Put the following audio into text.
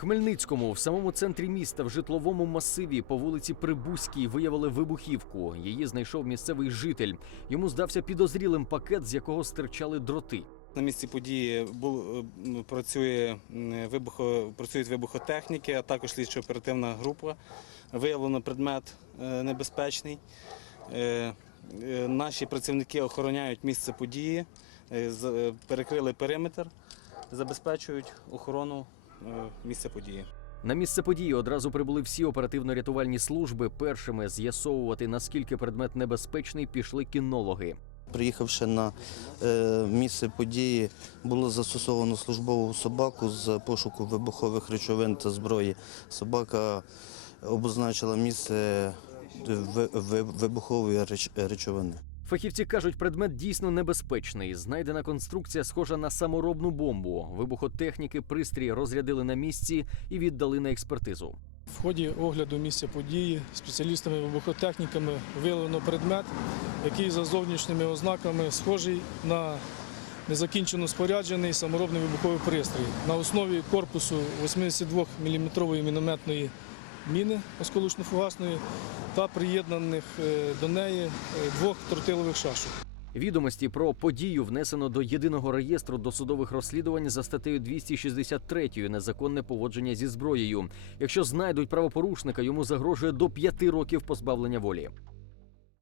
Хмельницькому в самому центрі міста в житловому масиві по вулиці Прибузькій виявили вибухівку. Її знайшов місцевий житель. Йому здався підозрілим пакет, з якого стирчали дроти. На місці події бу- м, працює вибухо, працюють вибухотехніки, а також слідчо-оперативна група. Виявлено предмет е, небезпечний. Е, е, Наші працівники охороняють місце події, перекрили периметр, забезпечують охорону е, місця події. На місце події одразу прибули всі оперативно-рятувальні служби. Першими з'ясовувати наскільки предмет небезпечний пішли кінологи. Приїхавши на е, місце події, було застосовано службову собаку з пошуку вибухових речовин та зброї. Собака обозначила місце ви- ви- вибухової реч- речовини. Фахівці кажуть, предмет дійсно небезпечний. Знайдена конструкція схожа на саморобну бомбу. Вибухотехніки пристрій розрядили на місці і віддали на експертизу. В ході огляду місця події спеціалістами-вибухотехніками виявлено предмет, який за зовнішніми ознаками схожий на незакінчено споряджений саморобний вибуховий пристрій на основі корпусу 82-мм мінометної міни осколочно-фугасної та приєднаних е, до неї е, двох тротилових шашок. Відомості про подію внесено до єдиного реєстру досудових розслідувань за статтею 263 незаконне поводження зі зброєю. Якщо знайдуть правопорушника, йому загрожує до п'яти років позбавлення волі.